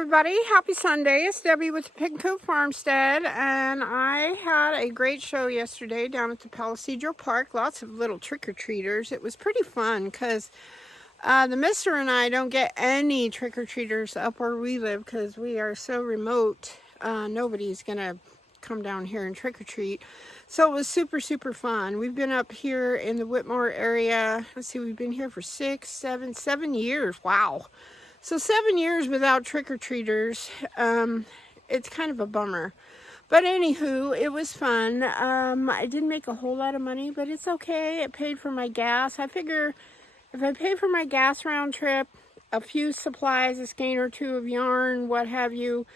everybody, happy Sunday. It's Debbie with the Pickin Coop Farmstead, and I had a great show yesterday down at the Palisadro Park. Lots of little trick-or-treaters. It was pretty fun because the mister and I don't get any trick-or-treaters up where we live because we are so remote. Nobody's gonna come down here and trick-or-treat. So it was super fun. We've been up here in the Whitmore area. Let's see, we've been here for 7 years. Wow. So 7 years without trick-or-treaters. It's kind of a bummer. But anywho, it was fun. I didn't make a whole lot of money, but it's okay. It paid for my gas. I figure if I pay for my gas round trip, a few supplies, a skein or two of yarn, what have you,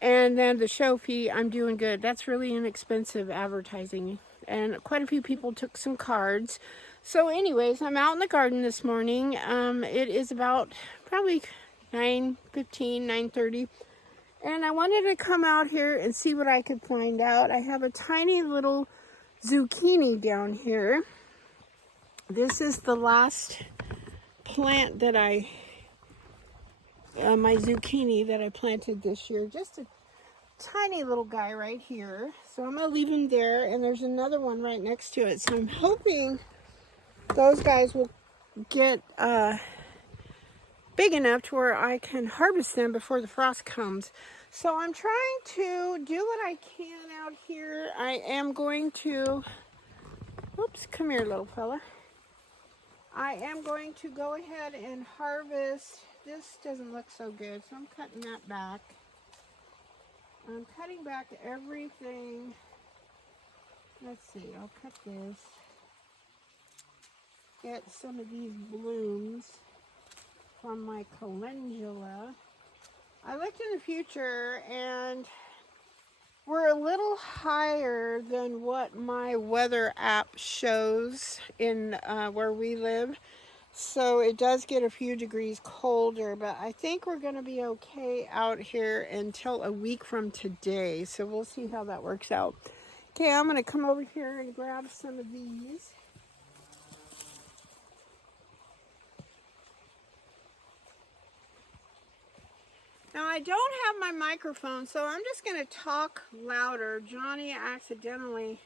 and then the show fee, I'm doing good. That's really inexpensive advertising. And quite a few people took some cards. So anyways, I'm out in the garden this morning. It is about probably 9:15, 9:30. And I wanted to come out here and see what I could find out. I have a tiny little zucchini down here. This is the last plant that my zucchini that I planted this year. Just a tiny little guy right here. So I'm going to leave him there. And there's another one right next to it. So I'm hoping those guys will get big enough to where I can harvest them before the frost comes. So I'm trying to do what I can out here. I am going to, oops, come here little fella. I am going to go ahead and harvest. This doesn't look so good, so I'm cutting that back. I'm cutting back everything. Let's see, I'll cut this. Get some of these blooms from my calendula. I looked in the future and we're a little higher than what my weather app shows in where we live. So it does get a few degrees colder, but I think we're going to be okay out here until a week from today. So we'll see how that works out. Okay, I'm going to come over here and grab some of these. Now I don't have my microphone, so I'm just going to talk louder. Johnny accidentally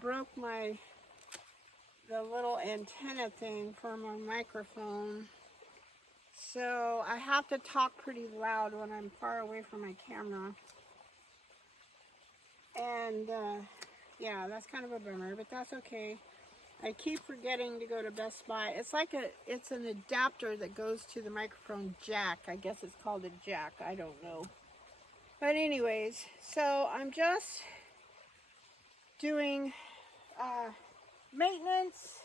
broke the little antenna thing for my microphone. So I have to talk pretty loud when I'm far away from my camera. And yeah, that's kind of a bummer, but that's okay. I keep forgetting to go to Best Buy. It's an adapter that goes to the microphone jack. I guess it's called a jack. I don't know. But anyways, so I'm just doing maintenance,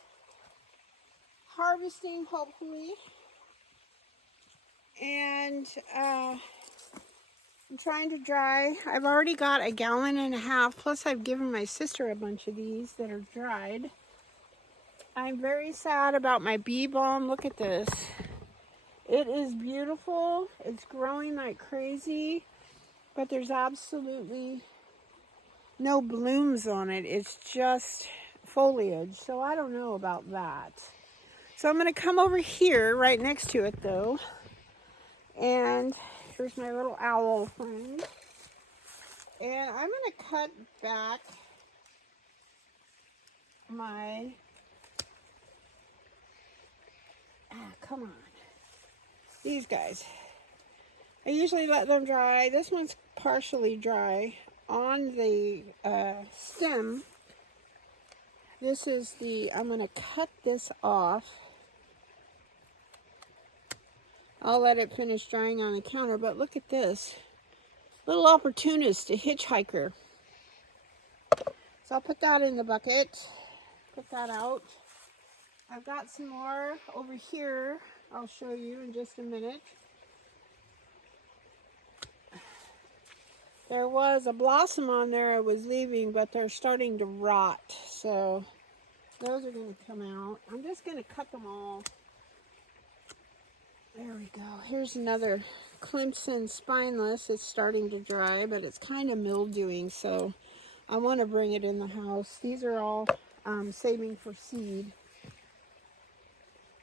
harvesting hopefully, and I'm trying to dry. I've already got 1.5 gallons, plus I've given my sister a bunch of these that are dried. I'm very sad about my bee balm. Look at this. It is beautiful. It's growing like crazy, but there's absolutely no blooms on it. It's just foliage. So I don't know about that. So I'm going to come over here right next to it though. And here's my little owl friend. And I'm going to cut back my... come on. These guys. I usually let them dry. This one's partially dry on the stem. This is I'm going to cut this off. I'll let it finish drying on the counter, but look at this. Little opportunist, a hitchhiker. So I'll put that in the bucket. Put that out. I've got some more over here. I'll show you in just a minute. There was a blossom on there I was leaving, but they're starting to rot. So those are going to come out. I'm just going to cut them all. There we go. Here's another Clemson spineless. It's starting to dry, but it's kind of mildewing, so I want to bring it in the house. These are all saving for seed.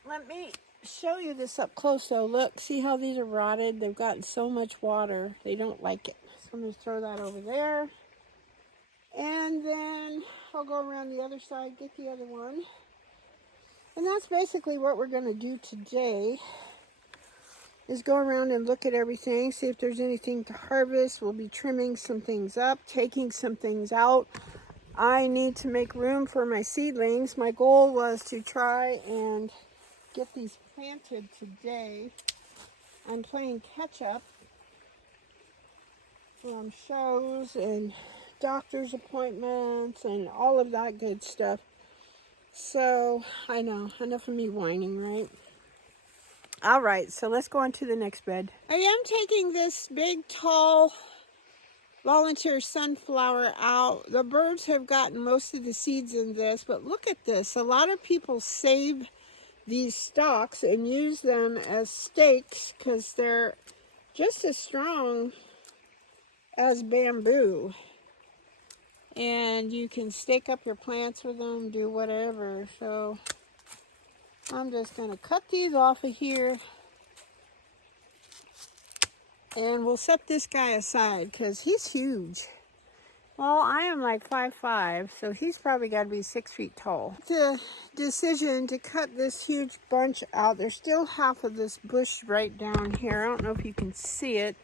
Let me show you this up close though. Look, see how these are rotted? They've gotten so much water. They don't like it. So I'm going to throw that over there. And then I'll go around the other side, get the other one. And that's basically what we're going to do today, is go around and look at everything, see if there's anything to harvest. We'll be trimming some things up, taking some things out. I need to make room for my seedlings. My goal was to try and get these planted today. I'm playing catch up from shows and doctor's appointments and all of that good stuff. So I know, enough of me whining, right? All right, so let's go on to the next bed. I am taking this big, tall volunteer sunflower out. The birds have gotten most of the seeds in this, but look at this. A lot of people save these stalks and use them as stakes because they're just as strong as bamboo. And you can stake up your plants with them, do whatever. So I'm just going to cut these off of here. And we'll set this guy aside because he's huge. Well, I am like 5'5", so he's probably got to be 6 feet tall. The decision to cut this huge bunch out. There's still half of this bush right down here. I don't know if you can see it.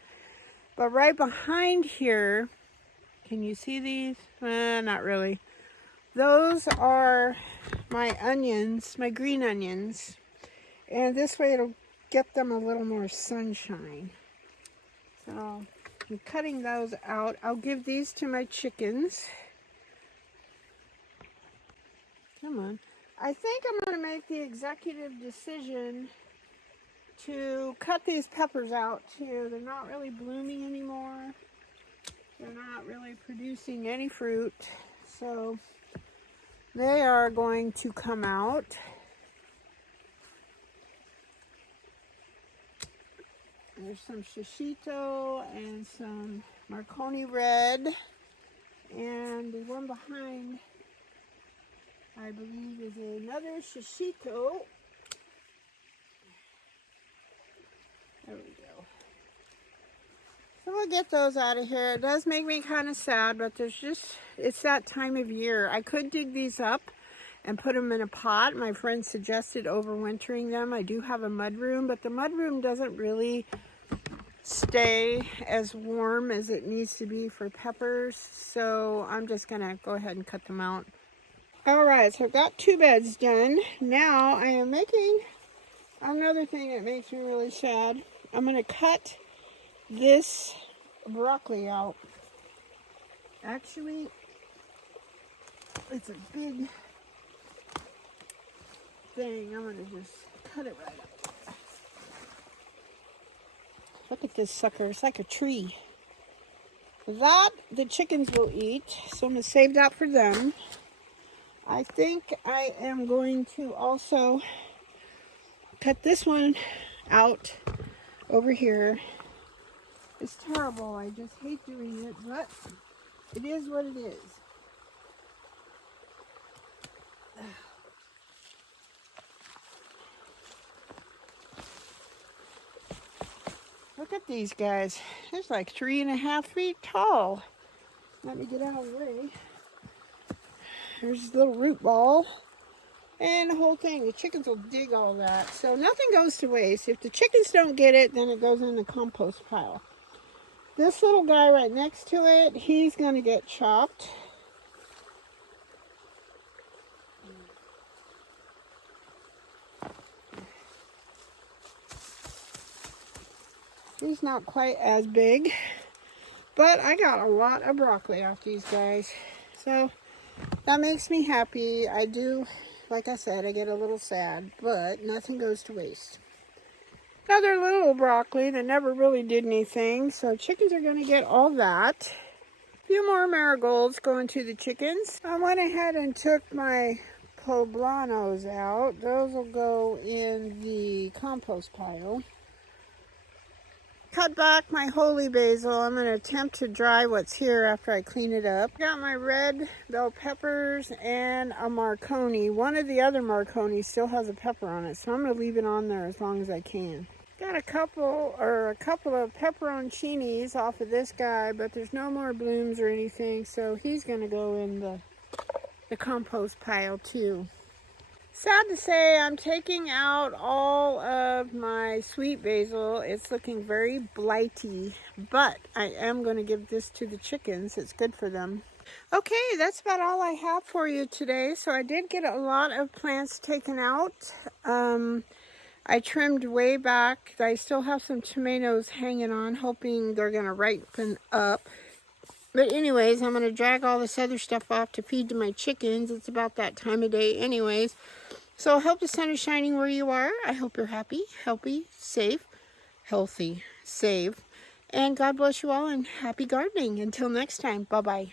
But right behind here, can you see these? Not really. Those are my onions, my green onions. And this way it'll get them a little more sunshine. So I'm cutting those out. I'll give these to my chickens. Come on. I think I'm going to make the executive decision to cut these peppers out too. They're not really blooming anymore. They're not really producing any fruit. So they are going to come out. There's some shishito and some Marconi red. And the one behind, I believe, is another shishito. There we go. So we'll get those out of here. It does make me kind of sad, but it's that time of year. I could dig these up and put them in a pot. My friend suggested overwintering them. I do have a mudroom, but the mudroom doesn't really stay as warm as it needs to be for peppers. So I'm just going to go ahead and cut them out. All right, so I've got 2 beds done. Now I am making another thing that makes me really sad. I'm going to cut this broccoli out. Actually, it's a big thing. I'm going to just cut it right up. Look at this sucker. It's like a tree. That the chickens will eat, so I'm going to save that for them. I think I am going to also cut this one out over here. It's terrible. I just hate doing it, but it is what it is. Look at these guys. They're like 3.5 feet tall. Let me get out of the way. There's this little root ball. And the whole thing. The chickens will dig all that. So nothing goes to waste. If the chickens don't get it, then it goes in the compost pile. This little guy right next to it, he's going to get chopped. He's not quite as big, but I got a lot of broccoli off these guys. So that makes me happy. I do, like I said, I get a little sad, but nothing goes to waste. Another little broccoli that never really did anything, so chickens are going to get all that. A few more marigolds going to the chickens. I went ahead and took my poblanos out. Those will go in the compost pile. cut back my holy basil. I'm going to attempt to dry what's here after I clean it up. Got my red bell peppers and a Marconi. One of the other Marconi still has a pepper on it, so I'm going to leave it on there as long as I can. Got a couple of pepperoncinis off of this guy, but there's no more blooms or anything, so he's going to go in the compost pile too. Sad to say, I'm taking out all of my sweet basil. It's looking very blighty, but I am going to give this to the chickens. It's good for them. Okay, that's about all I have for you today. So I did get a lot of plants taken out. I trimmed way back. I still have some tomatoes hanging on, hoping they're going to ripen up. But anyways, I'm going to drag all this other stuff off to feed to my chickens. It's about that time of day anyways. So I hope the sun is shining where you are. I hope you're happy, healthy, safe, healthy, safe. And God bless you all and happy gardening. Until next time, bye-bye.